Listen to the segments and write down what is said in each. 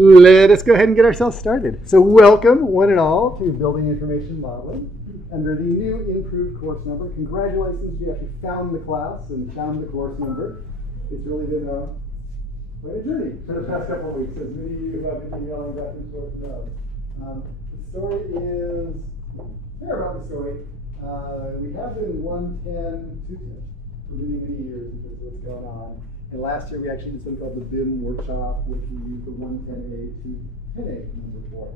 Let us go ahead and get ourselves started. So welcome, one and all, to Building Information Modeling under the new improved course number. Congratulations, you actually found the class and found the course number. It's really been quite a journey for the past couple of weeks, as many of you have been emailing back and forth know. The story is, fair about the story. We have been 110, 210 for many, many years in terms of what's going on. And last year we actually did something called the BIM workshop, which we used the 110A to 10A number for.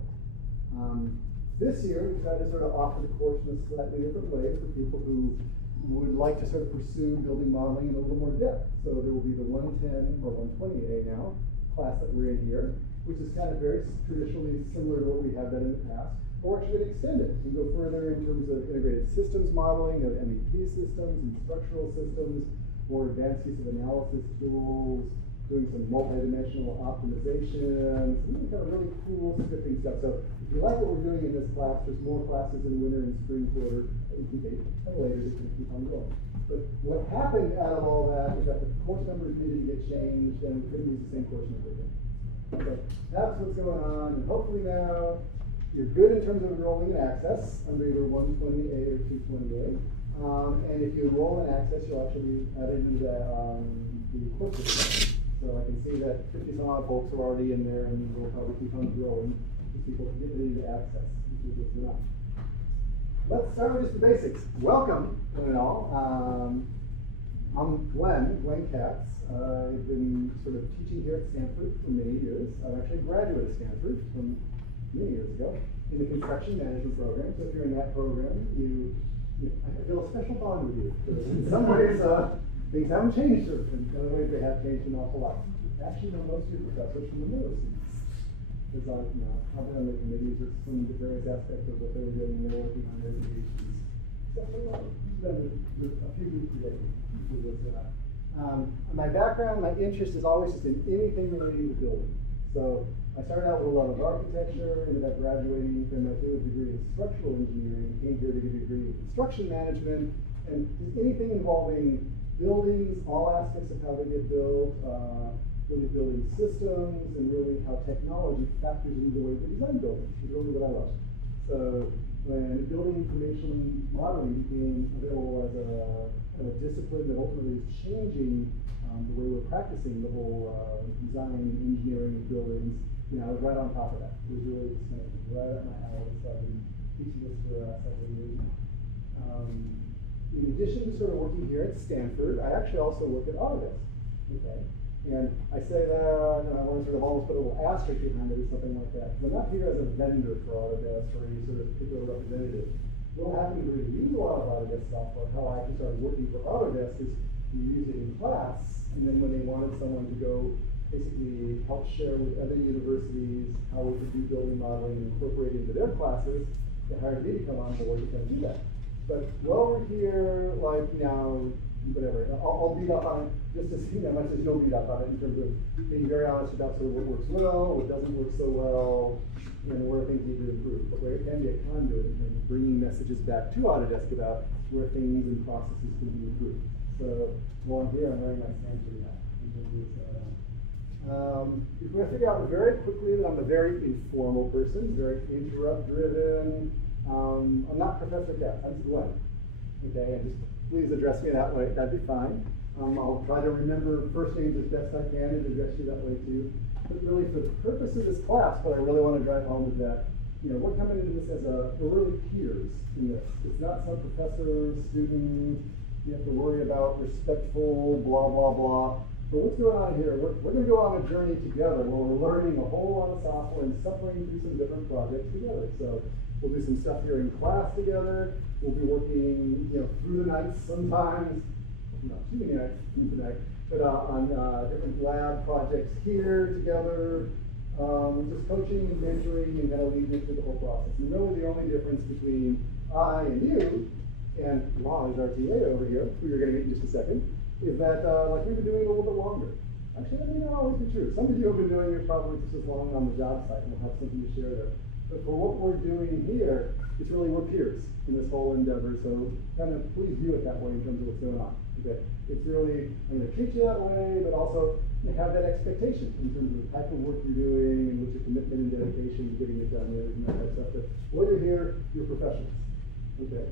This year we tried to sort of offer the course in a slightly different way for people who would like to sort of pursue building modeling in a little more depth. So there will be the 110 or 120A now class that we're in here, which is kind of very traditionally similar to what we have done in the past. But we're actually going to extend it and go further in terms of integrated systems modeling of MEP systems and structural systems, more advanced use of analysis tools, doing some multidimensional optimization, some kind of really cool scripting stuff. So if you like what we're doing in this class, there's more classes in winter and spring quarter that you can take, and later you can keep on going. But what happened out of all that is that the course numbers needed to get changed, and we couldn't use the same course number again. So that's what's going on, and hopefully now you're good in terms of enrolling in Access under either 120A or 220A. And if you enroll in Access, you'll actually be added into the course system. So I can see that 50 some odd folks are already in there, and we'll probably keep on growing as people can get ready to Access, which is what's enough. Let's start with just the basics. Welcome, one and all. I'm Glenn Katz. I've been sort of teaching here at Stanford for many years. I'm actually a graduate of Stanford from many years ago in the construction management program. So if you're in that program, I feel a special bond with you. In some ways, things haven't changed, or in other ways they have changed an awful lot. Actually, know most of your professors from the middle schools. Because I've been on the committees with some of the various aspects of what they were doing when they were working on their PhDs. A few groups today. My background, my interest is always just in anything relating to building. So I started out with a love of architecture, ended up graduating from my degree in structural engineering, came here to get a degree in construction management, and just anything involving buildings, all aspects of how they get built, really building systems, and really how technology factors into the way we design buildings is really what I love. So when building information modeling became available as a discipline that ultimately is changing the way we're practicing the whole design and engineering of buildings, I was right on top of that. It was really just kind of right up my alley. So I've been teaching this for several years now. In addition to sort of working here at Stanford, I actually also work at Autodesk. Okay, and I say that, and I want to sort of almost put a little asterisk behind it or something like that. I'm not here as a vendor for Autodesk or any sort of particular representative. What happened to really use a lot of Autodesk software, how I actually started working for Autodesk is we use it in class, and then when they wanted someone to go basically help share with other universities how we could do building modeling and incorporate it into their classes, they hired me to come on board to kind of do that. But while we're here, whatever, I'll beat up on it just as much as you'll beat up on it in terms of being very honest about sort of what works well, what doesn't work so well, and where things need to improve. But where it can be a conduit in terms of bringing messages back to Autodesk about where things and processes can be improved. So while I'm here, I'm wearing my Stanford hat. You're going to figure out very quickly that I'm a very informal person, very interrupt-driven. I'm not Professor Katz, I'm Glenn. Okay, and just please address me that way, that'd be fine. I'll try to remember first names as best I can and address you that way too. But really, for the purpose of this class, what I really want to drive home is that we're coming into this as we're really peers in this. It's not some professor, student, you have to worry about respectful, blah, blah, blah. But what's going on here? We're going to go on a journey together where we're learning a whole lot of software and suffering through some different projects together. So we'll do some stuff here in class together. We'll be working, through the night sometimes, not too many nights, through the night, but on different lab projects here together. Just coaching and mentoring and kind of leading it through the whole process. And really the only difference between I and you, and Ron is our TA over here, who you're going to meet in just a second, is that we've been doing it a little bit longer. Actually, that may not always be true. Some of you have been doing it probably just as long on the job site and will have something to share there. But for what we're doing here, it's really we're peers in this whole endeavor. So kind of please view it that way in terms of what's going on. Okay? It's really, I'm going to treat you that way, but also have that expectation in terms of the type of work you're doing and what's your commitment and dedication to getting it done and everything like that stuff. But while you're here, you're professionals. Okay?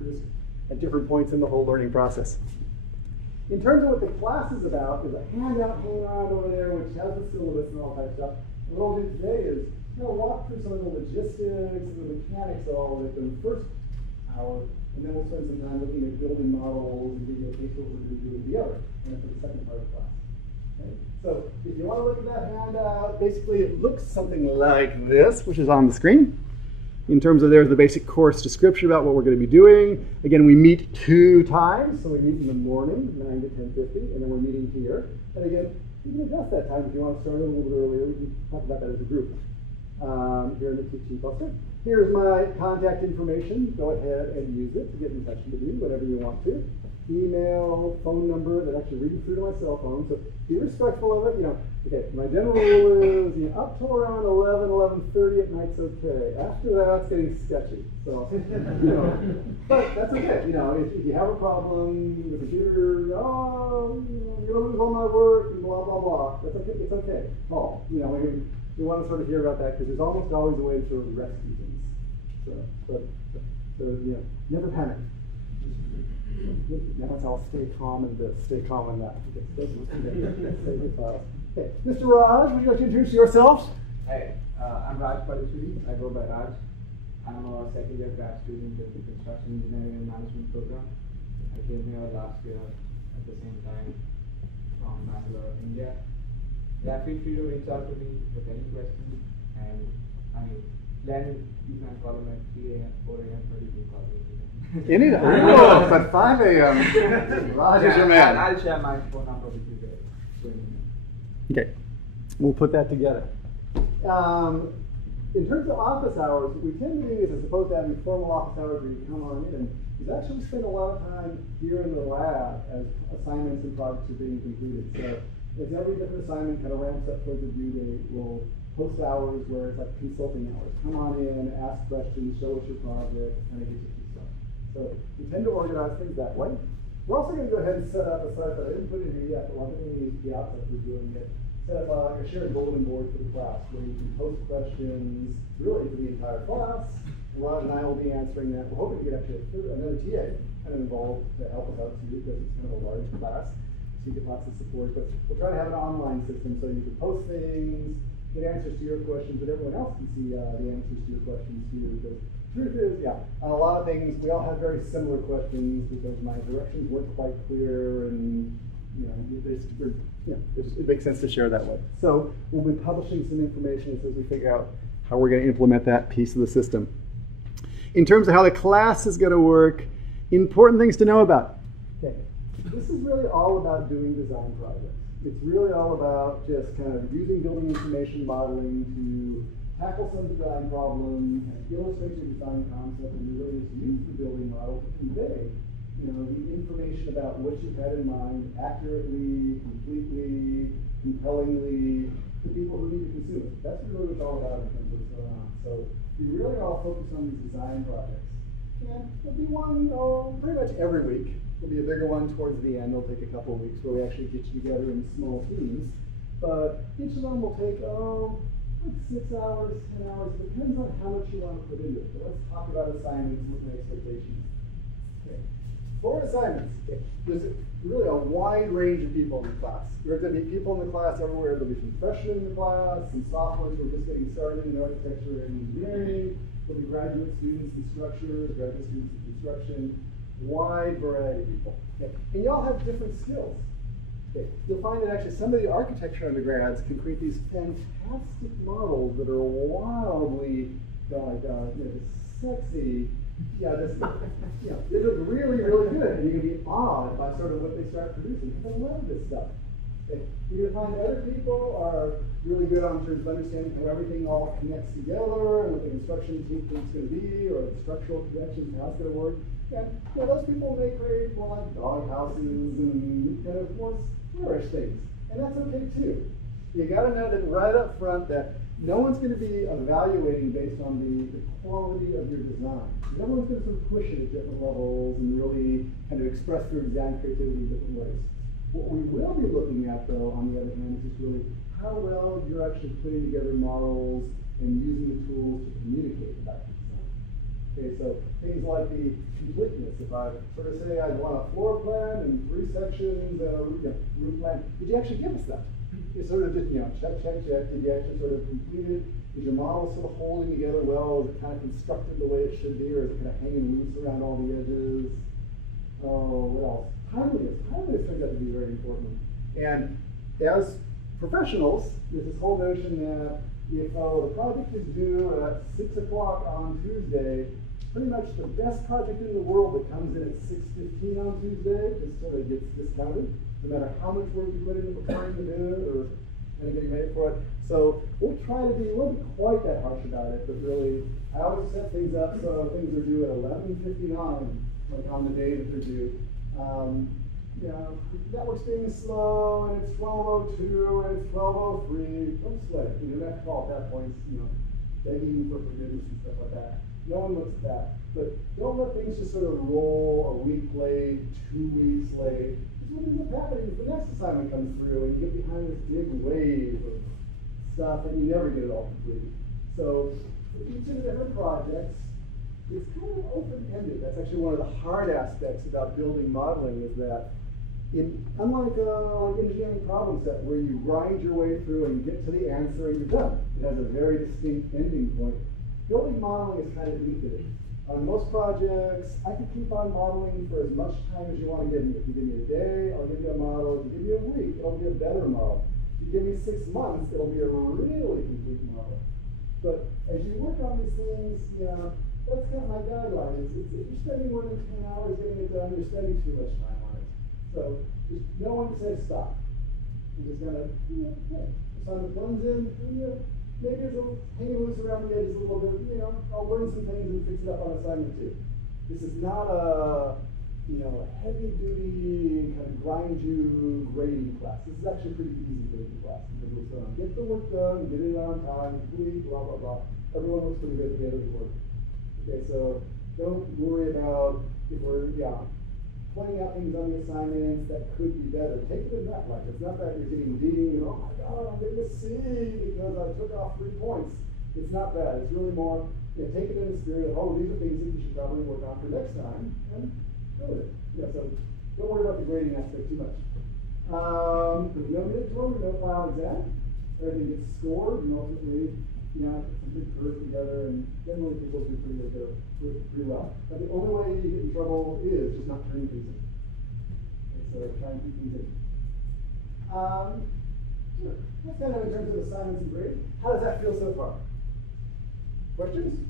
You're just at different points in the whole learning process. In terms of what the class is about, there's a handout hanging around over there which has the syllabus and all that type of stuff. And what I'll do today is walk through some of the logistics and the mechanics of all of it in the first hour, and then we'll spend some time looking at building models and give you a taste of what we're going to do with the other, and then for the second part of the class. Okay? So if you want to look at that handout, basically it looks something like this, which is on the screen. In terms of there's the basic course description about what we're going to be doing. Again, we meet 2 times, so we meet in the morning, 9 to 10:50, and then we're meeting here. And again, you can adjust that time if you want to start a little bit earlier. We can talk about that as a group. Here in the teaching cluster. Here's my contact information. Go ahead and use it to get in touch with me, whatever you want to. Email, phone number that actually reads through to my cell phone. So be respectful of it. Okay, my general rule is up to around 11:30 at night's okay. After that, it's getting sketchy. So, but that's okay. If you have a problem, the computer, I'm going to lose all my work and blah, blah, blah. That's okay. It's okay. Call. We want to sort of hear about that because there's almost always a way to sort of rescue things. So never panic. Now it's all stay calm and this, stay calm and that. Okay, Mr. Raj, would you like to introduce yourselves? Hey, I'm Raj Padishuri. I go by Raj. I'm a second-year grad student in the Construction Engineering and Management program. I came here last year at the same time from Bangalore, India. Yeah, feel free to reach out to me with any questions. And Len, you can call him at 3 a.m., 4 a.m., 30 you can call me. Anytime. Oh, at 5 a.m. Raj is your man. I'll share my phone number with you guys. Okay, we'll put that together. In terms of office hours, what we tend to do is, as opposed to having formal office hours where you come on in, is actually spend a lot of time here in the lab as assignments and projects are being completed. So as every different assignment kind of ramps up towards the due date, we'll post hours where it's like consulting hours. Come on in, ask questions, show us your project, kind of get you through stuff. So we tend to organize things that way. We're also going to go ahead and set up a site that I didn't put in here yet, but one thing we need to be out there for doing it. Set up like a shared bulletin board for the class where you can post questions really to the entire class. Raj and I will be answering that. We're hoping to get actually another TA kind of involved to help us out too because it's kind of a large class. So you get lots of support, but we'll try to have an online system so you can post things, get answers to your questions, but everyone else can see the answers to your questions too. Because the truth is, on a lot of things, we all have very similar questions because my directions weren't quite clear, and it makes sense to share that way. So we'll be publishing some information as we figure out how we're going to implement that piece of the system. In terms of how the class is going to work, important things to know about. Okay. This is really all about doing design projects. It's really all about just kind of using building information modeling to tackle some design problem, and illustrate your design concept, and really just use the building model to convey the information about what you had in mind accurately, completely, compellingly to people who need to consume it. That's really what it's all about in terms of what's going on. So we really all focus on these design projects. And there'll be one pretty much every week. There'll be a bigger one towards the end. It'll take a couple of weeks where we actually get you together in small teams. But each of them will take, like 6 hours, 10 hours. It depends on how much you want to put into it. But let's talk about assignments with my expectations. Okay. For assignments, there's really a wide range of people in the class. There are going to be people in the class everywhere. There'll be some freshmen in the class, some sophomores who are just getting started in architecture and engineering. There'll be graduate students in structures, graduate students in construction, wide variety of people. Okay. And you all have different skills. Okay. You'll find that actually some of the architecture undergrads can create these fantastic models that are wildly sexy. They look really, really good, and you're going to be awed by sort of what they start producing. I love this stuff. Okay. You're going to find that other people are really good on terms of understanding how everything all connects together and what the construction team thinks it's going to be, or the structural connections, how it's going to work. And those people may create more like dog houses and kind of more flourish things. And that's okay too. You got to know that right up front that no one's going to be evaluating based on the quality of your design. Everyone's going to sort of push it at different levels and really kind of express their design creativity in different ways. What we will be looking at, though, on the other hand, is just really how well you're actually putting together models and using the tools to communicate about your design. Okay, so things like the completeness. If I sort of say I want a floor plan and 3 sections and a roof plan, did you actually give us that? You sort of just, check, check, check. Did you actually sort of complete it? Is your model sort of holding together well? Is it kind of constructed the way it should be, or is it kind of hanging loose around all the edges? Oh, what else? Timeliness. Timeliness turns out to be very important. And as professionals, there's this whole notion that if the project is due at 6 o'clock on Tuesday, pretty much the best project in the world that comes in at 6:15 on Tuesday just sort of gets discounted, no matter how much work you put into preparing the bid or getting ready for it. So we'll be quite that harsh about it, but really, I always set things up so things are due at 11:59, like on the day that they're due. Network's being slow, and it's 12:02, and it's 12:03. Don't sweat it. You don't have to call at that point, begging for forgiveness and stuff like that. No one looks at that. But don't let things just sort of roll a week late, 2 weeks late. What ends up happening is the next assignment comes through and you get behind this big wave of stuff and you never get it all completed. So for each of the different projects, it's kind of open-ended. That's actually one of the hard aspects about building modeling is that unlike like engineering problem set where you grind your way through and you get to the answer and you're done. It has a very distinct ending point. Building modeling is kind of infinite. On most projects, I could keep on modeling for as much time as you want to give me. If you give me a day, I'll give you a model. If you give me a week, it'll be a better model. If you give me 6 months, it'll be a really complete model. But as you work on these things, that's kind of my guideline. If you're spending more than 10 hours getting it done, you're spending too much time on it. So just no one to say stop. You're just gonna, okay, assignment comes in, maybe it's hanging loose around the edges a little bit. I'll learn some things and fix it up on assignment 2. This is not a heavy-duty kind of grind you grading class. This is actually a pretty easy grading class because what's going on? Get the work done, get it on time, complete, blah blah blah. Everyone looks pretty good at the end of the work. Okay, so don't worry about if we're pointing out things on the assignments that could be better. Take it in that light. It's not that you're getting D and oh my God, I'm getting a C because I took off 3 points. It's not that. It's really more, take it in the spirit of, these are things that you should probably work on for next time and go with it. So don't worry about the grading aspect too much. There's no midterm, no final exam. Everything gets scored and ultimately, some big curves together and generally people do pretty well. But the only way you get in trouble is just not turning things in. Okay, so try and keep things in. Sure. That's kind of in terms of assignments and grades. How does that feel so far? Questions?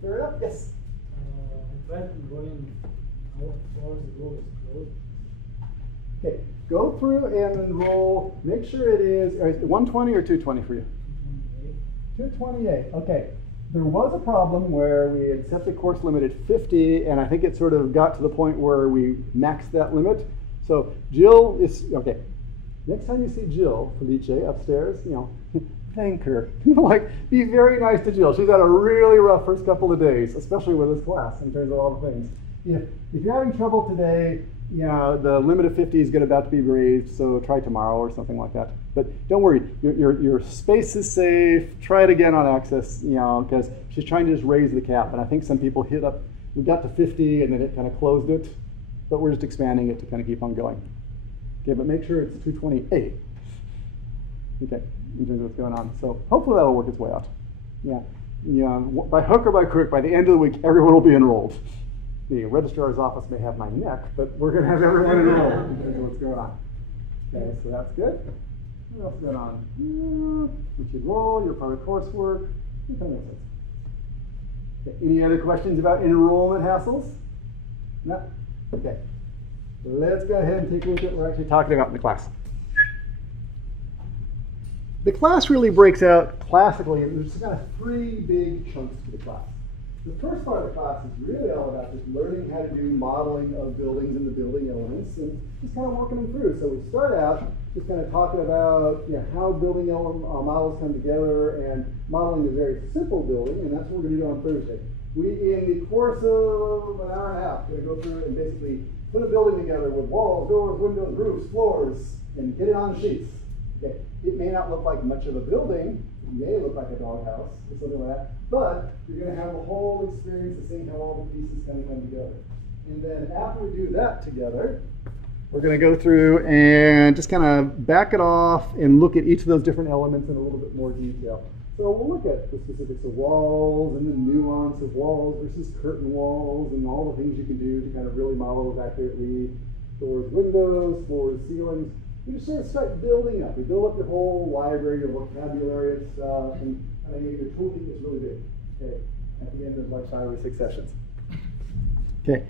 Fair enough? Yes? I tried to go in how far the goal is closed. Okay, go through and enroll. Make sure it is 120 or 220 for you? 228. Okay. There was a problem where we had set the course limit at 50, and I think it sort of got to the point where we maxed that limit. So Jill is, okay, next time you see Jill, Felice, upstairs, thank her. Be very nice to Jill. She's had a really rough first couple of days, especially with this class in terms of all the things. If you're having trouble today, the limit of 50 is about to be raised, so try tomorrow or something like that. But don't worry, your space is safe. Try it again on Access, because she's trying to just raise the cap. And I think some people we got to 50 and then it kind of closed it, but we're just expanding it to kind of keep on going. Okay, but make sure it's 228. Okay, in terms of what's going on. So hopefully that'll work its way out. By hook or by crook, by the end of the week, everyone will be enrolled. The registrar's office may have my neck, but we're going to have everyone enrolled in terms of what's going on. Okay, so that's good. What else is going on? Once you enroll, your part of coursework. Okay, any other questions about enrollment hassles? No? Okay. Let's go ahead and take a look at what we're actually talking about in the class. The class really breaks out classically, and there's kind of 3 big chunks to the class. The first part of the class is really all about just learning how to do modeling of buildings and the building elements and just kind of working them through. So we start out, just kind of talking about how building models come together, and modeling is a very simple building, and that's what we're going to do on Thursday. We, in the course of an hour and a half, going to go through and basically put a building together with walls, doors, windows, roofs, floors, and get it on sheets. Okay. It may not look like much of a building. It may look like a doghouse or something like that, but you're going to have a whole experience of seeing how all the pieces kind of come together. And then after we do that together, we're going to go through and just kind of back it off and look at each of those different elements in a little bit more detail. So we'll look at the specifics of walls and the nuance of walls versus curtain walls and all the things you can do to kind of really model those accurately. Doors, windows, floors, ceilings. You just sort of start building up. You build up your whole library, your vocabulary and stuff, and your toolkit gets really big. Okay, at the end of like 5 or 6 sessions. Okay.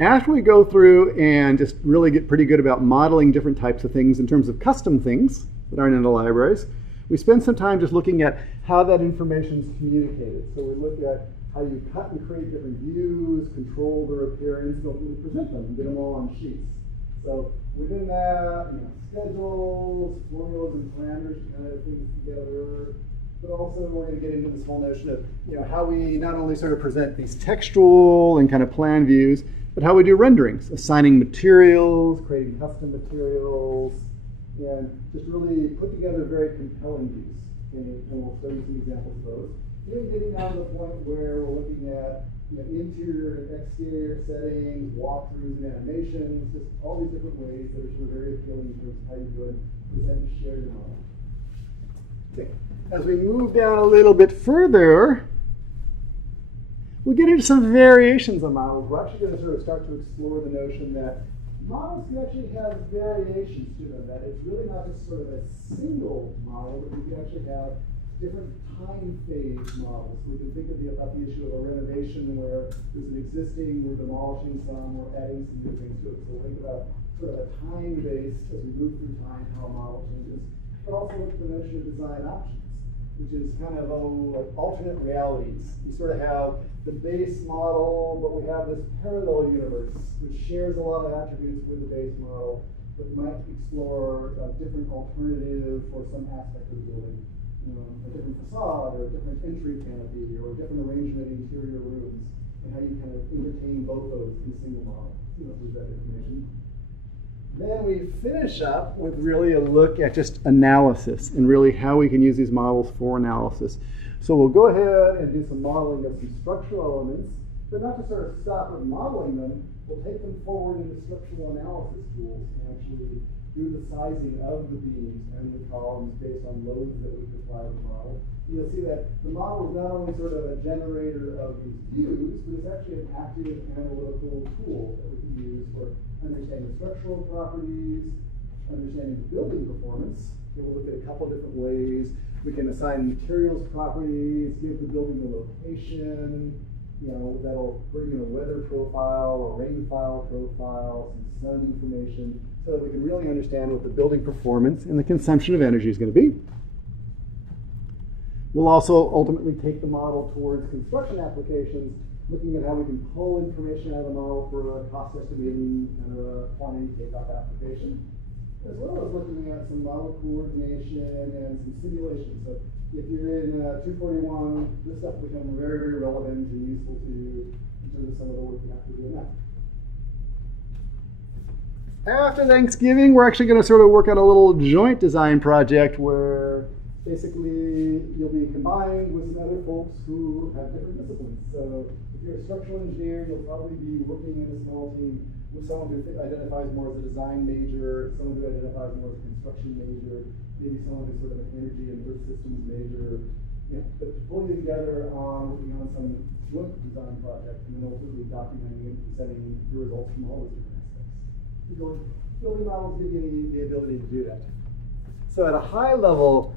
After we go through and just really get pretty good about modeling different types of things in terms of custom things that aren't in the libraries, we spend some time just looking at how that information is communicated. So we look at how you cut and create different views, control their appearance, and ultimately present them and get them all on sheets. So within that, schedules, formulas, and parameters to kind of things together. But also we're going to get into this whole notion of how we not only sort of present these textual and kind of plan views, but how we do renderings, assigning materials, creating custom materials, and just really put together very compelling views. And we'll show you some examples of those. Even getting down to the point where we're looking at interior and exterior settings, walkthroughs and animations, just all these different ways that are sort of very appealing in terms of how you go and present and share your model. Okay. As we move down a little bit further, we get into some variations on models. We're actually going to sort of start to explore the notion that models can actually have variations to them, that it's really not just sort of a single model, but we can actually have different time phase models. We can think about the issue of a renovation where there's an existing, we're demolishing some, we're adding some new things to it. So we'll think about sort of a time based as we move through time, how a model changes. But also look at the notion of design options, which is kind of like alternate realities. You sort of have the base model, but we have this parallel universe, which shares a lot of attributes with the base model, but might explore a different alternative for some aspect of the building. A different facade, or a different entry canopy, or a different arrangement of interior rooms, and how you kind of entertain both those in a single model. Through that information. Then we finish up with really a look at just analysis and really how we can use these models for analysis. So we'll go ahead and do some modeling of some structural elements, but not to sort of stop at modeling them. We'll take them forward into structural analysis tools and actually do the sizing of the beams and the columns based on loads that we apply to the model. You'll see that the model is not only sort of a generator of these views, but it's actually an active analytical tool that we can use for understanding structural properties, understanding the building performance. And we'll look at a couple different ways. We can assign materials properties, give the building a location, that'll bring in a weather profile, a rainfall profile, some sun information, so that we can really understand what the building performance and the consumption of energy is going to be. We'll also ultimately take the model towards construction applications, looking at how we can pull information out of the model for a cost estimating and a quantity takeoff application, as well as looking at some model coordination and some simulation. So if you're in 241, this stuff becomes very, very relevant and useful to you in terms of some of the work you have to do in that. After Thanksgiving, we're actually going to sort of work on a little joint design project where basically you'll be combined with some other folks who have different disciplines. So if you're a structural engineer, you'll probably be working in a small team with someone who identifies more as a design major, someone who identifies more as a construction major, maybe someone who's sort of an energy and earth systems major. But pulling you together on working on some joint design project and then ultimately documenting and presenting the results from all those different aspects. Building models give you the ability to do that. So at a high level,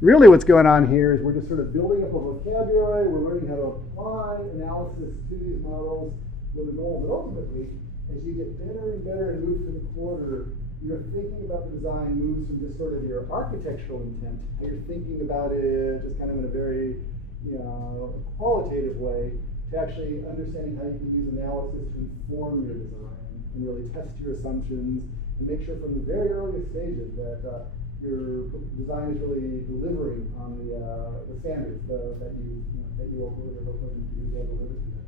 really what's going on here is we're just sort of building up a vocabulary, we're learning how to apply analysis to these models with a goal that ultimately, as you get better and better and move through the quarter, your thinking about the design moves from just sort of your architectural intent, how you're thinking about it just kind of in a very qualitative way, to actually understanding how you can use analysis to inform your design and really test your assumptions and make sure from the very earliest stages that your design is really delivering on the standards that you ultimately are hoping to deliver to them.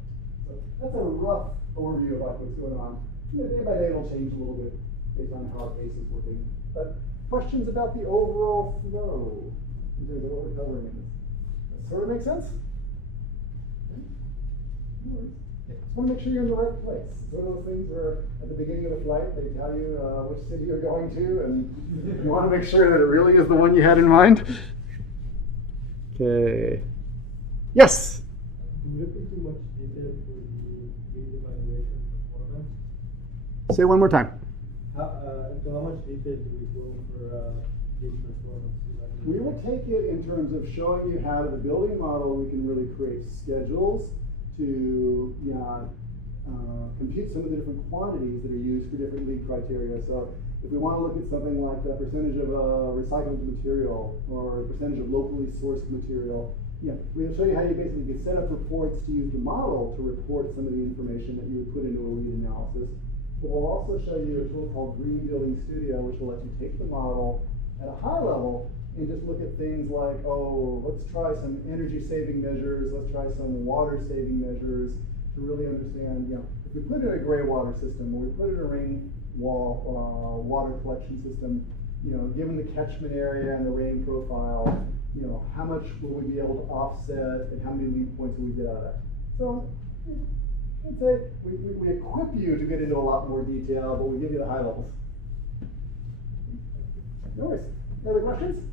So that's a rough overview of like what's going on. Day by day it'll change a little bit based on how our case is working. But questions about the overall flow in terms of what we're covering in this? That sort of makes sense? Okay. No worries. Just want to make sure you're in the right place. It's one of those things where at the beginning of the flight they tell you which city you're going to, and you want to make sure that it really is the one you had in mind. Okay. Yes? Do you put too much detail for the gauge evaluation performance? Say one more time. How much detail do we go for gauge performance evaluation? We will take it in terms of showing you how the building model we can really create schedules to compute some of the different quantities that are used for different lead criteria. So if we want to look at something like the percentage of recycled material or percentage of locally sourced material, we'll show you how you basically can set up reports to use the model to report some of the information that you would put into a lead analysis. But we'll also show you a tool called Green Building Studio, which will let you take the model at a high level and just look at things like, oh, let's try some energy saving measures, let's try some water saving measures to really understand, if we put in a gray water system or we put in a rainwall water collection system, given the catchment area and the rain profile, how much will we be able to offset and how many lead points will we get out of that? So I'd say we equip you to get into a lot more detail, but we give you the high levels. No worries. Any other questions?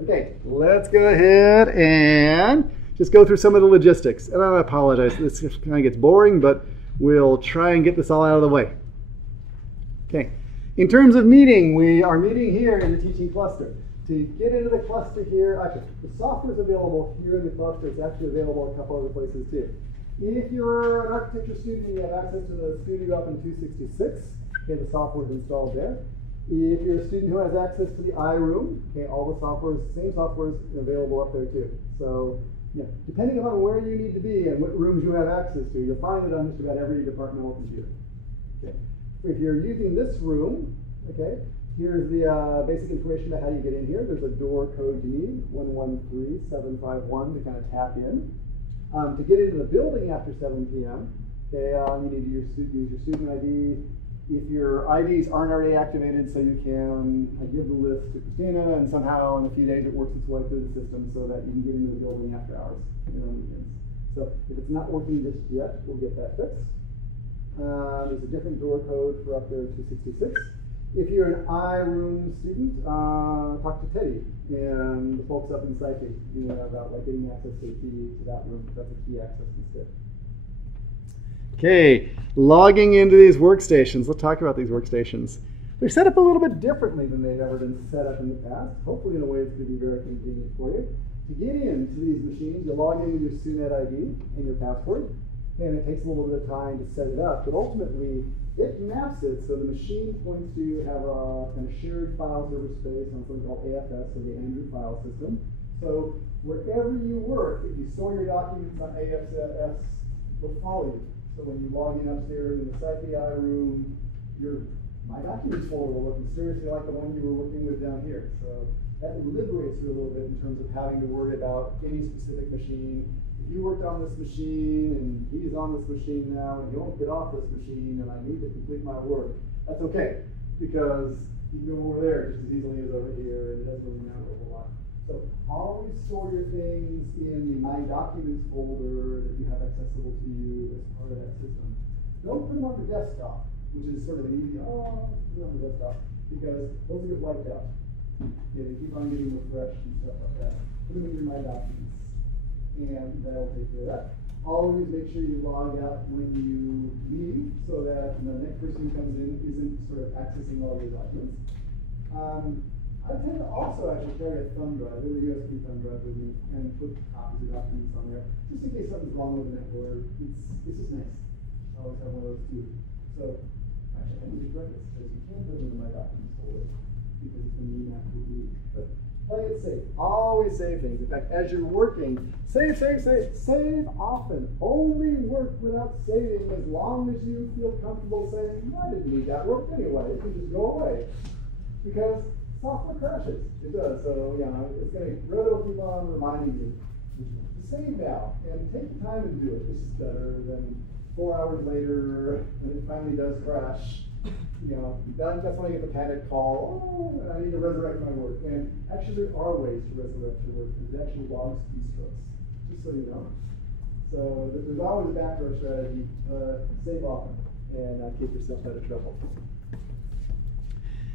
Okay, let's go ahead and just go through some of the logistics. And I apologize, this kind of gets boring, but we'll try and get this all out of the way. Okay, in terms of meeting, we are meeting here in the teaching cluster. To get into the cluster here, actually, the software is available here in the cluster. It's actually available a couple other places too. If you're an architecture student, you have access to the studio up in 266. Okay, the software is installed there. If you're a student who has access to the iRoom, okay, all the same software is available up there too. So, depending upon where you need to be and what rooms you have access to, you'll find it on just about every departmental computer. Okay. If you're using this room, okay, here's the basic information about how you get in here. There's a door code you need, 113751, to kind of tap in. To get into the building after 7 p.m., okay, you need to use your student ID. If your IDs aren't already activated, so you can give the list to Christina, and somehow in a few days it works its way through the system so that you can get into the building after hours and on weekends. So if it's not working just yet, we'll get that fixed. There's a different door code for up there, 266. If you're an iRoom student, talk to Teddy and the folks up in Psyche about getting access to the key to that room. That's a key access instead. Okay, logging into these workstations. Let's talk about these workstations. They're set up a little bit differently than they've ever been set up in the past. Hopefully in a way it's going to be very convenient for you. To get into these machines, you log in with your student ID and your password. And it takes a little bit of time to set it up, but ultimately it maps it so the machine points to have a kind of shared file server space on something called AFS, or the Andrew file system. So wherever you work, if you store your documents on AFS, they'll follow you. So when you log in upstairs in the Psyche iRoom, your My Documents folder will look mysteriously like the one you were working with down here. So that liberates you a little bit in terms of having to worry about any specific machine. If you worked on this machine and he's on this machine now and you won't get off this machine and I need to complete my work, that's okay, because you can go over there just as easily as over here, and it doesn't really matter a whole lot. So always store your things in the My Documents folder that you have accessible to you as part of that system. Don't put them on the desktop, which is sort of an easy, put them on the desktop, because those get wiped out. They keep on getting refreshed and stuff like that. Put them in your My Documents, and that'll take care of that. Always make sure you log out when you leave, so that the next person who comes in isn't sort of accessing all your documents. I tend to also actually carry a thumb drive, a USB thumb drive with me, and put copies of documents on there, just in case something's wrong with the network. It's just nice. I always have one of those too. So, actually, I need to correct this, because you can't put them in My Documents folder, because it's going to be mapped with me. But Play it safe. Always save things. In fact, as you're working, save, save, save. Save often. Only work without saving as long as you feel comfortable saying, I didn't need that work anyway. It can just go away. Because software crashes. It does. So, it's going to really keep on reminding you to save now. And take the time to do it. This is better than 4 hours later when it finally does crash. That's when I get the panic call, oh, I need to resurrect my work. And actually, there are ways to resurrect your work, because it actually logs keystrokes, just so you know. So there's always a backdoor strategy. Save often and keep yourself out of trouble.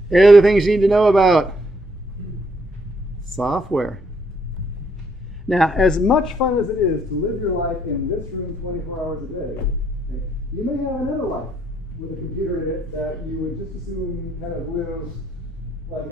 Any other things you need to know about software? Now, as much fun as it is to live your life in this room 24 hours a day, okay, you may have another life with a computer in it that you would just assume kind of live like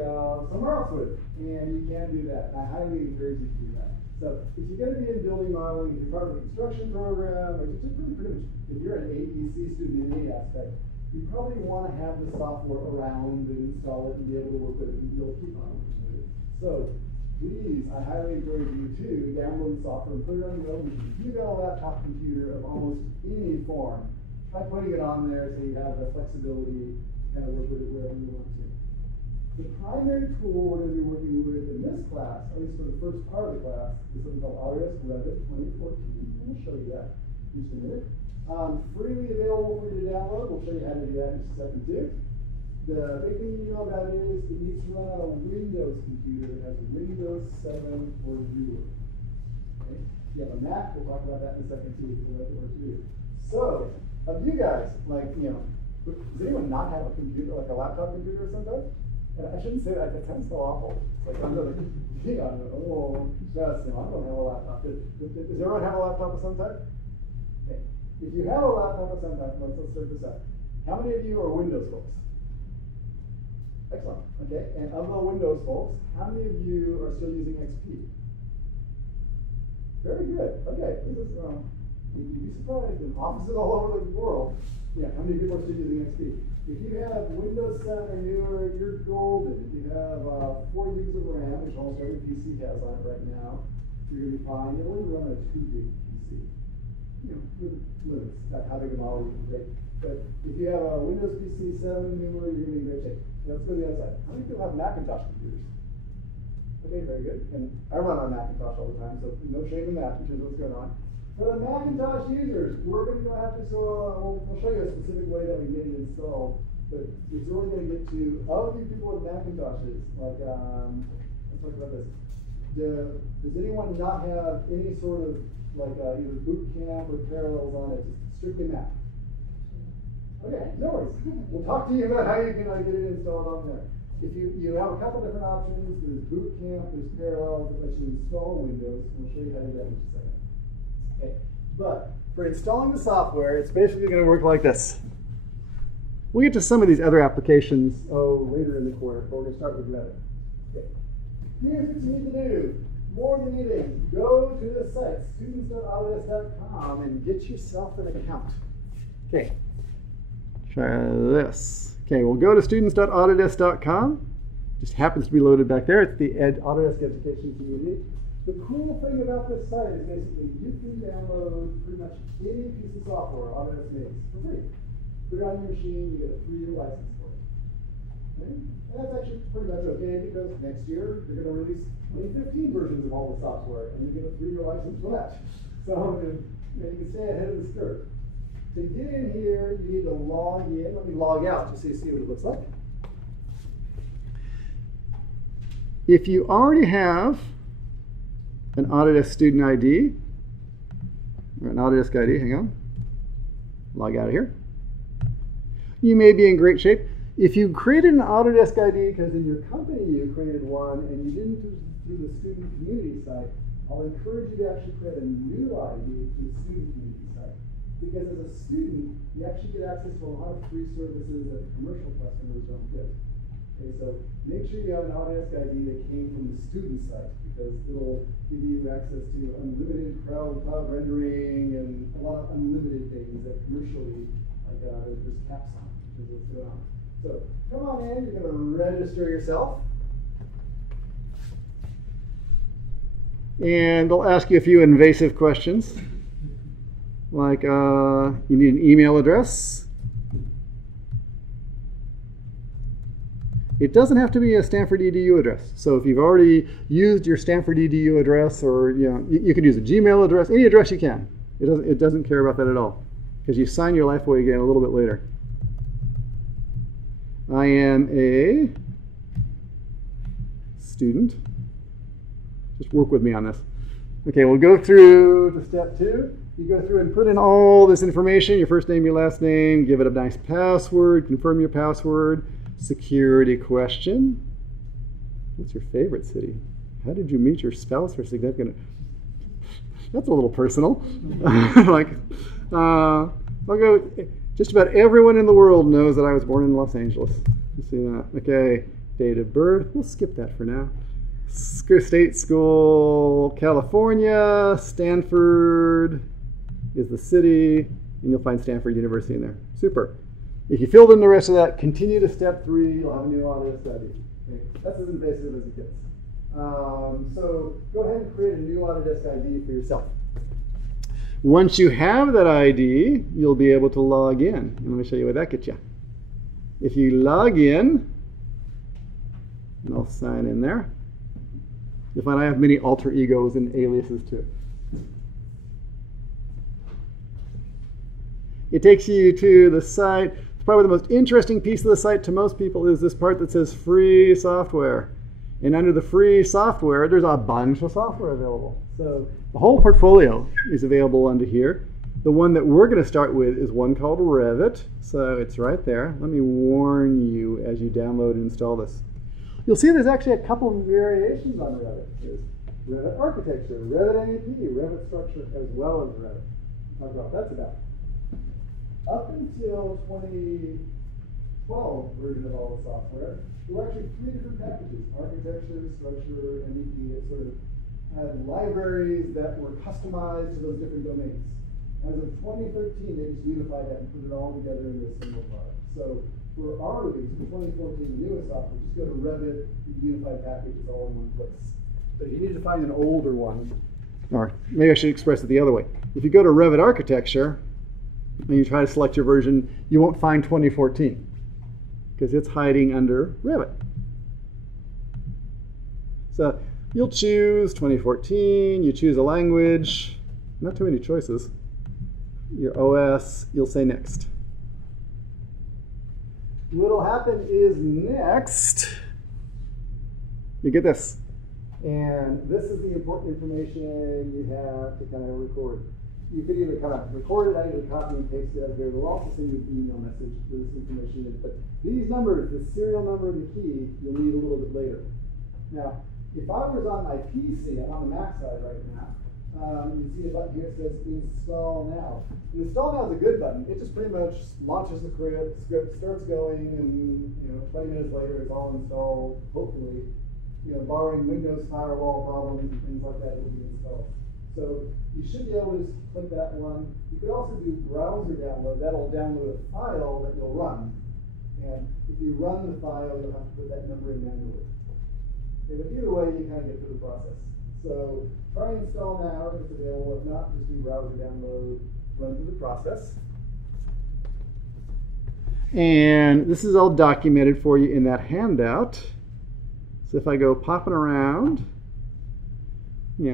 somewhere else would. And you can do that. I highly encourage you to do that. So if you're going to be in building modeling, if you're part of a construction program, or just pretty much, if you're an AEC student in any aspect, you probably want to have the software around and install it and be able to work with it and be able to keep on working with it. So please, I highly encourage you to download the software and put it on your own. If you've got a laptop computer of almost any form, try putting it on there so you have the flexibility to kind of work with it wherever you want to. The primary tool we're going to be working with in this class, at least for the first part of the class, is something called Autodesk Revit 2014. And we'll show you that in just a minute. Freely available for you to download. We'll show you how to do that in just a second too. The big thing you know about it is it needs to run on a Windows computer that has Windows 7 or newer. Okay? If you have a Mac, we'll talk about that in a second too. We'll let it work for you. So, of you guys, does anyone not have a computer, like a laptop computer or something? And I shouldn't say that, that sounds so awful. It's like, I'm going to, I don't have a laptop. Does everyone have a laptop of some type? Okay. If you have a laptop of some type, let's start this out. How many of you are Windows folks? Excellent. Okay. And of the Windows folks, how many of you are still using XP? Very good. Okay. This is, you'd be surprised in offices all over the world. How many people are still using XP? If you have Windows 7 or newer, you're golden. If you have 4 gigs of RAM, which almost every PC has on it right now, you're going to be fine. You'll only run a 2 gig PC. With limits, that's how big a model you can take. But if you have a Windows PC 7 newer, you're going to be in great shape. Let's go to the other side. How many people have Macintosh computers? Okay, very good. And I run on Macintosh all the time, so no shame in that, which is what's going on. For the Macintosh users, we're going to go have to, we'll show you a specific way that we made it installed, but it's really going to get to, of you people with Macintoshes, like, let's talk about this. Does anyone not have any sort of, like, either boot camp or parallels on it, just strictly Mac? Okay, no worries. We'll talk to you about how you can get it installed on there. If you have a couple different options, there's boot camp, there's parallels that let you install Windows. We'll show you how to do that in just a second. Okay, but for installing the software, it's basically going to work like this. We'll get to some of these other applications later in the quarter, but we're going to start with Revit. Okay. Here's what you need to do. More than anything, go to the site, students.autodesk.com, and get yourself an account. Okay, try this. Okay, we'll go to students.autodesk.com. Just happens to be loaded back there. It's the Autodesk Education Community. The cool thing about this site is basically you can download pretty much any piece of software Autodesk makes for free. Put it on your machine, you get a 3-year license for it. Okay? And that's actually pretty much okay because next year they're going to release 2015 versions of all the software and you get a 3-year license for that. So you can stay ahead of the curve. To get in here, you need to log in. Let me log out just so you see what it looks like. If you already have an Autodesk student ID, or an Autodesk ID, hang on, log out of here. You may be in great shape. If you created an Autodesk ID because in your company you created one and you didn't do through the student community site, I'll encourage you to actually create a new ID through the student community site. Because as a student, you actually get access to a lot of free services that commercial customers don't get. Okay, so make sure you have an Autodesk ID that came from the student site because it'll give you access to unlimited cloud rendering and a lot of unlimited things that commercially, like there's caps on, which is what's going on. So come on in, you're going to register yourself. And they'll ask you a few invasive questions, like you need an email address. It doesn't have to be a Stanford EDU address. So if you've already used your Stanford EDU address, or you can use a Gmail address, any address you can. It doesn't care about that at all, because you sign your life away again a little bit later. I am a student. Just work with me on this. Okay, we'll go through to step 2. You go through and put in all this information, your first name, your last name, give it a nice password, confirm your password, security question. What's your favorite city? How did you meet your spouse or significant? That's a little personal. I'll go, just about everyone in the world knows that I was born in Los Angeles. You see that? Okay, date of birth, we'll skip that for now. State school, California, Stanford is the city, and you'll find Stanford University in there. Super. If you filled in the rest of that, continue to step 3, you'll have a new Autodesk ID. Okay. That's as invasive as it gets. So go ahead and create a new Autodesk ID for yourself. Once you have that ID, you'll be able to log in. And let me show you what that gets you. If you log in, and I'll sign in there, you'll find I have many alter egos and aliases too. It takes you to the site. Probably the most interesting piece of the site to most people is this part that says free software. And under the free software, there's a bunch of software available. So the whole portfolio is available under here. The one that we're going to start with is one called Revit. So it's right there. Let me warn you as you download and install this. You'll see there's actually a couple of variations on Revit. There's Revit Architecture, Revit MEP, Revit Structure, as well as Revit. We'll talk about what that's about. Up until 2012 version of all the software, there were actually 3 different packages: Architecture, Structure, MEP. It sort of had libraries that were customized to those different domains. As of 2013, they just unified that and put it all together into a single product. So for our release, for 2014, the newest software, just go to Revit, the unified package is all in one place. So if you need to find an older one, or maybe I should express it the other way. If you go to Revit Architecture, and you try to select your version, you won't find 2014 because it's hiding under Revit. So you'll choose 2014, you choose a language, not too many choices. Your OS, you'll say next. What'll happen is next, you get this. And this is the important information you have to kind of record. You could either kind of record it, I either copy and paste it out here. We'll also send you an email message for this information. But these numbers, the serial number and the key, you'll need a little bit later. Now, if I was on my PC, I'm on the Mac side right now, you see a button here that says Install Now. The Install Now is a good button. It just pretty much launches the script, starts going, and 20 minutes later it's all installed, hopefully. Barring Windows firewall problems and things like that, it'll be installed. So you should be able to just click that one. You could also do browser download. That'll download a file that you'll run. And if you run the file, you'll have to put that number in manually. Okay, but either way, you kind of get through the process. So try install now if it's available. If not, just do browser download, run through the process. And this is all documented for you in that handout. So if I go popping around,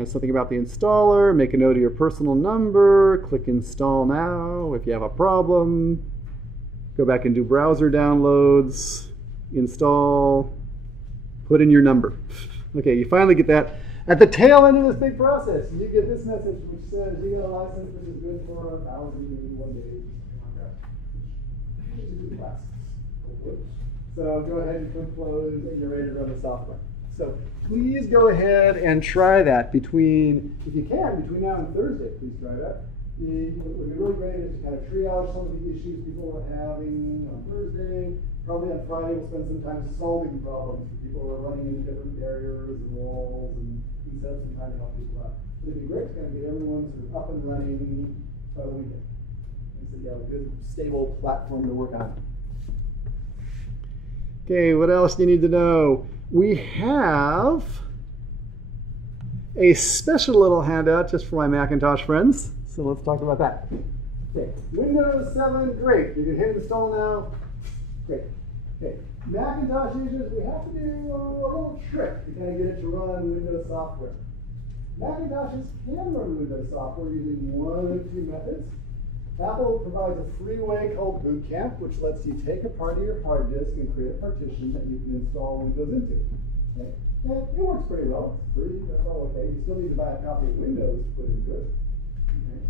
something about the installer, make a note of your personal number, click install now. If you have a problem, go back and do browser downloads, install, put in your number. Okay, you finally get that. At the tail end of this big process, you get this message which says you got a license which is good for 1,081 days, something like that. So go ahead and click close and you're ready to run the software. So please go ahead and try that if you can, between now and Thursday, please try that. It would be really great to kind of triage some of the issues people are having on Thursday. Probably on Friday we'll spend some time solving problems. People are running into different barriers and walls, and we set up some time to help people out. But it'd be great to kind of get everyone sort of up and running by the weekend. And so you have a good, stable platform to work on. Okay, what else do you need to know? We have a special little handout just for my Macintosh friends. So let's talk about that. Okay, Windows 7, great. You can hit install now. Great. Okay, Macintosh users, we have to do a little trick to kind of get it to run Windows software. Macintoshes can run Windows software using one of two methods. Apple provides a free way called Boot Camp, which lets you take a part of your hard disk and create a partition that you can install Windows into. Okay? And it works pretty well. It's free. That's all okay. You still need to buy a copy of Windows to put into it. Okay?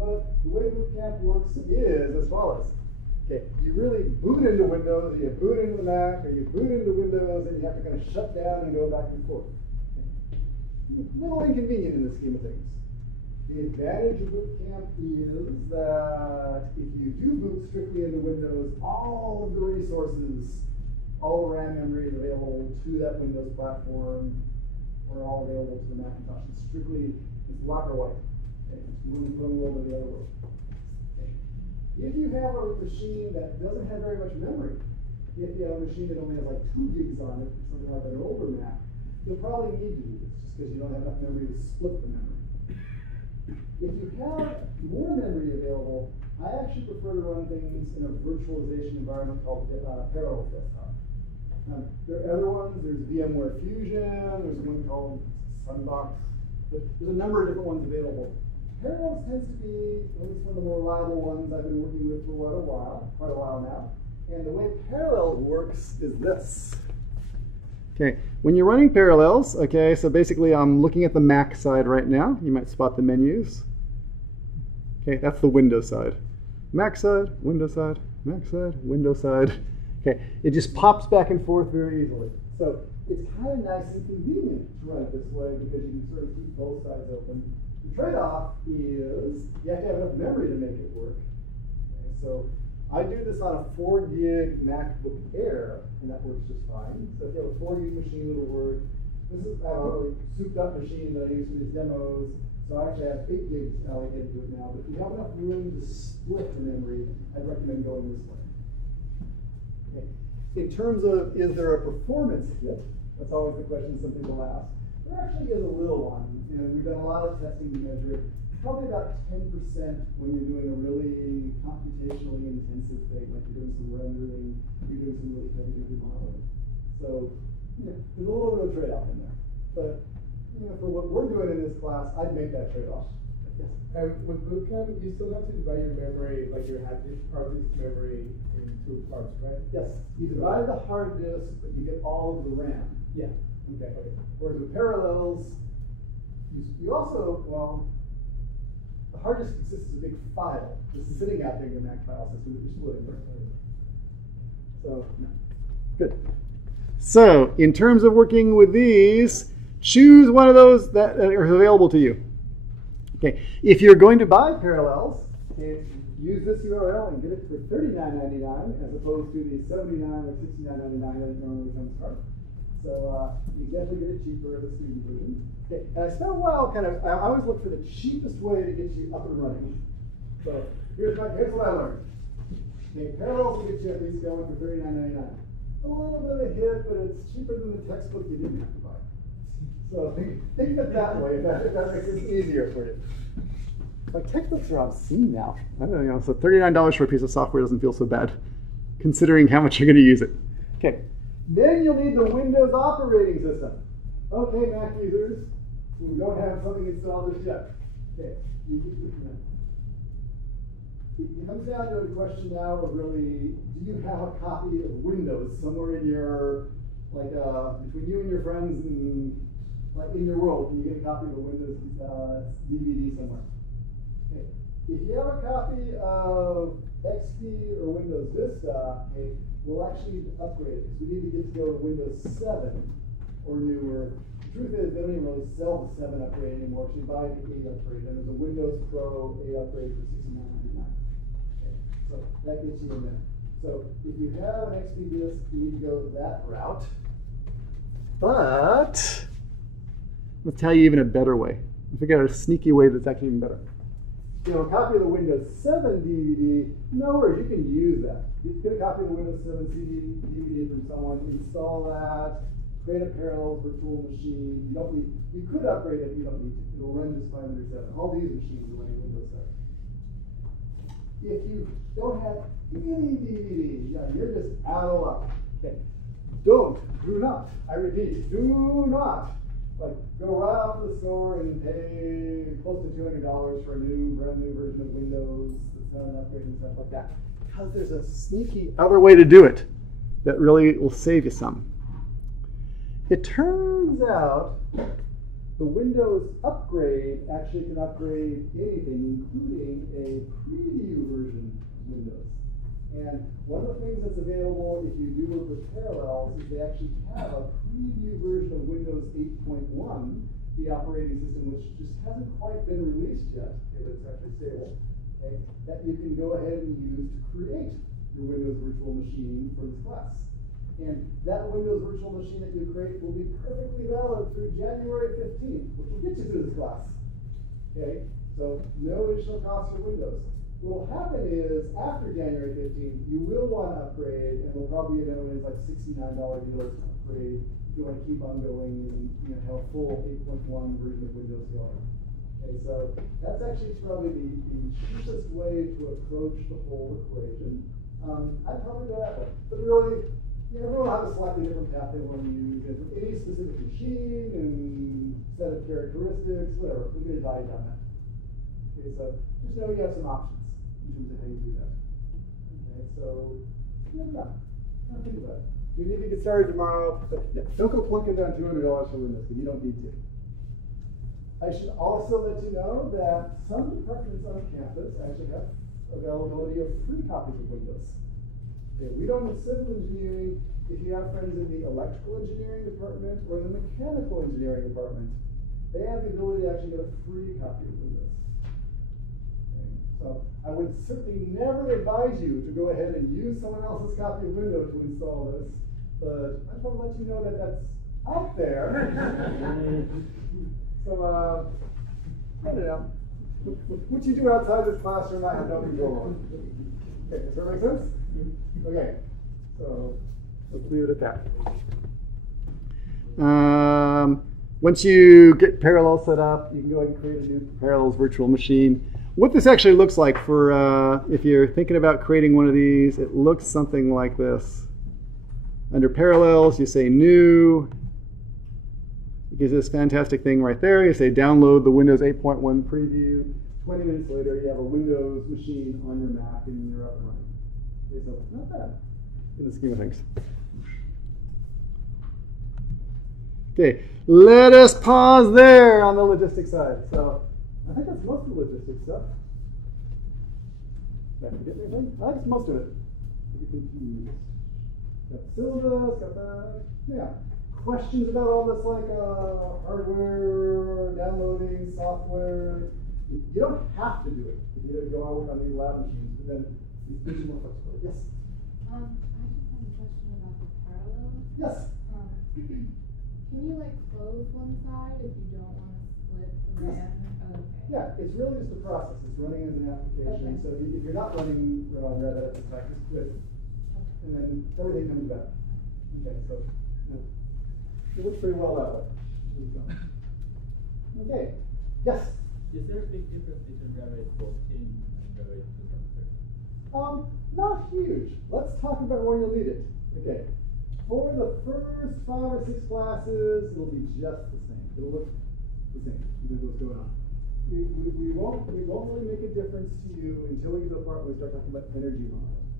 But the way Boot Camp works is as follows. Okay, you really boot into Windows, or you boot into the Mac, or you boot into Windows, and you have to kind of shut down and go back and forth. Okay? A little inconvenient in the scheme of things. The advantage of Boot Camp is that if you do boot strictly into Windows, all of the resources, all the RAM memory is available to that Windows platform, or all available to the Macintosh. It's strictly, it's black or white. Okay? It's one world or the other world. Okay? If you have a machine that doesn't have very much memory, if you have a machine that only has like 2 gigs on it, something like an older Mac, you'll probably need to do this just because you don't have enough memory to split the memory. If you have more memory available, I actually prefer to run things in a virtualization environment called Parallels Desktop. There are other ones. There's VMware Fusion. There's one called Sunbox. There's a number of different ones available. Parallels tends to be at least one of the more reliable ones I've been working with for quite a while now. And the way Parallels works is this. Okay, when you're running Parallels, okay, so basically I'm looking at the Mac side right now. You might spot the menus. Okay, that's the Windows side. Mac side, Windows side, Mac side, Windows side. Okay, it just pops back and forth very easily. So it's kind of nice and convenient to run it this way because you can sort of keep both sides open. The trade-off is you have to have enough memory to make it work. Okay, so I do this on a 4 gig MacBook Air, and that works just fine. So if you have a 4 gig machine, it'll work. This is a really souped up machine that I use for these demos. So I actually have 8 gigs allocated to it now. But if you have enough room to split the memory, I'd recommend going this way. Okay. In terms of, is there a performance hit? That's always the question some people ask. There actually is a little one, and we've done a lot of testing to measure it. Probably about 10% when you're doing a really computationally intensive thing, like you're doing some rendering, you're doing some really heavy-duty modeling. So, yeah, there's a little bit of a trade-off in there. But for what we're doing in this class, I'd make that trade-off. Yes. With Boot Camp, you still have to divide your memory, like your hard disk memory, into parts, right? Yes. You divide the hard disk, but you get all of the RAM. Yeah. Okay. Whereas with Parallels, you also, well, the hard disk consists of a big file just sitting out there in your Mac file system that you're splitting. So, no. Good. So, in terms of working with these, choose one of those that are available to you. Okay. If you're going to buy Parallels, okay, use this URL and get it for $39.99 as opposed to the $79 or $69.99 that it normally comes from. So you definitely get it cheaper as a student version. Okay, and I spent a while I always look for the cheapest way to get you up and running. So here's what I learned. Okay, Parallels will get you at least going for $39.99. A little bit of a hit, but it's cheaper than the textbook you didn't have to buy. So think of it that way, if that makes it easier for you. Like textbooks are obscene now. I don't know, so $39 for a piece of software doesn't feel so bad, considering how much you're going to use it. Okay. Then you'll need the Windows operating system. Okay, Mac users, we don't have something installed just yet. Okay, you keep pushing that. It comes down to a question now of really, do you have a copy of Windows somewhere in your, like, between you and your friends and, like, in your world, can you get a copy of a Windows DVD somewhere? Okay. If you have a copy of XP or Windows Vista, okay, we'll actually need to upgrade it because we need to get to go to Windows 7 or newer. The truth is, they don't even really sell the 7 upgrade anymore, so you buy the 8 upgrade, and there's a Windows Pro 8 upgrade for $69.99. Okay, so that gets you in there. So if you have an XP disk, you need to go that route. But let's tell you even a better way. I figured out a sneaky way that's actually even better. You know, a copy of the Windows 7 DVD, no worries, you can use that. You get a copy of the Windows 7 DVD from someone, install that, create a parallels virtual machine. You don't need, you could upgrade it, you don't need to. It'll run just fine under 7. All these machines are running Windows 7. If you don't have any DVD, yeah, you're just out of luck. Okay. Do not, I repeat, do not, like, go right out to the store and pay close to $200 for a brand new version of Windows that's not an upgrade and stuff like that. Because there's a sneaky other way to do it that really will save you some. It turns out the Windows upgrade actually can upgrade anything, including a preview version of Windows. And one of the things that's available if you do work with Parallels is they actually have a preview version of Windows 8.1, the operating system, which just hasn't quite been released yet, but it's actually stable, okay, that you can go ahead and use to create your Windows virtual machine for this class. And that Windows virtual machine that you create will be perfectly valid through January 15th, which will get you through this class. Okay, so no additional cost for Windows. What will happen is, after January 15th, you will want to upgrade, and we'll probably get one of these like $69 deals to upgrade if you want to keep on going and have a full 8.1 version of Windows going. Okay, so that's actually probably the cheapest way to approach the whole equation. I'd probably go that way. But really, everyone will have a slightly different path they want to use. And for any specific machine and set of characteristics, whatever, we can advise on that. Okay, so just know you have some options in terms of how you do that. Okay, so think about it. You need to get started tomorrow. Don't go plunking down $200 for Windows, because you don't need to. I should also let you know that some departments on campus actually have availability of free copies of Windows. Okay, we don't in civil engineering. If you have friends in the electrical engineering department or the mechanical engineering department, they have the ability to actually get a free copy of Windows. Okay, so I would certainly never advise you to go ahead and use someone else's copy of Windows to install this, but I just want to let you know that that's out there. So, I don't know. What you do outside this classroom, I have no control on. Okay, does that make sense? Okay, so let's leave it at that. Once you get Parallels set up, you can go ahead and create a new Parallels virtual machine. What this actually looks like for, if you're thinking about creating one of these, it looks something like this. Under Parallels, you say New. It gives you this fantastic thing right there. You say download the Windows 8.1 preview. 20 minutes later, you have a Windows machine on your Mac and you're up and running. Okay, so not bad in the scheme of things. Okay, let us pause there on the logistics side. So I think that's most of the logistics stuff. Did I forget anything? I think it's most of it. Got syllabus, got that. Yeah. Questions about all this, like hardware, downloading, software. You don't have to do it if you go out work on these lab machines, but then these things are more flexible. Yes? I just have a question about the parallels. Yes? Can you like close one side if you don't want to split the RAM? Oh, okay. Yeah, it's really just a process. It's running as an application. Okay. So if you're not running Reddit, it's like just quit. Okay. And then everything comes back. Okay, so it looks pretty well that way. Okay. Yes? Is there a big difference between Revit 14 and Revit 2013? Not huge. Let's talk about where you'll need it. Okay. For the first 5 or 6 classes, it'll be just the same. It'll look the same. You know what's going on. We won't really make a difference to you until we get to the part where we start talking about energy modeling.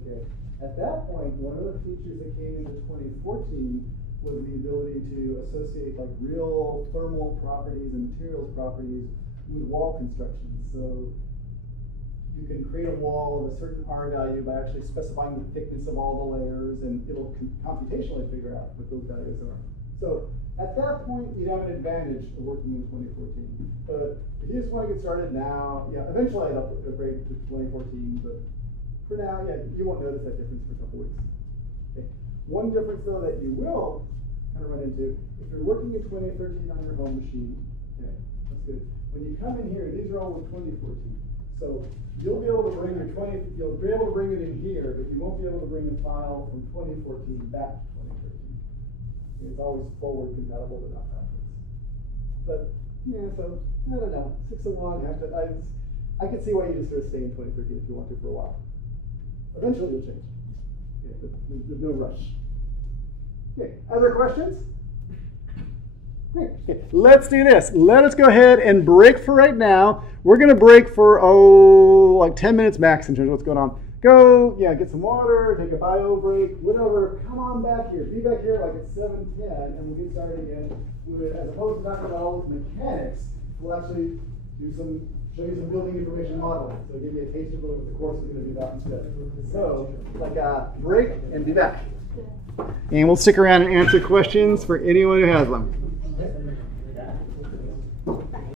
Okay. At that point, one of the features that came into 2014 was the ability to associate like real thermal properties and materials properties with wall construction. So you can create a wall of a certain R value by actually specifying the thickness of all the layers, and it'll computationally figure out what those values are. So at that point, you'd have an advantage of working in 2014. But if you just want to get started now, yeah, eventually I'd upgrade to 2014, but for now, yeah, you won't notice that difference for a couple weeks. Okay. One difference, though, that you will kind of run into, if you're working in 2013 on your home machine, okay, that's good. When you come in here, these are all with 2014. So you'll be able to bring your you'll be able to bring it in here, but you won't be able to bring a file from 2014 back to 2013. It's always forward compatible, but not backwards. But yeah, so I don't know. 601. I could see why you just sort of stay in 2013 if you want to for a while. Eventually it'll change. Okay, but there's no rush. Okay, other questions? Great. Okay, let's do this. Let us go ahead and break for right now. We're going to break for, like 10 minutes max in terms of what's going on. Go, get some water, take a bio break, whatever. Come on back here. Be back here like at 7:10, and we'll get started again. As opposed to talking about all the mechanics, we'll actually show you some building information modeling. So give you a taste of what the course is going to be about instead. So, like a break and be back. And we'll stick around and answer questions for anyone who has them.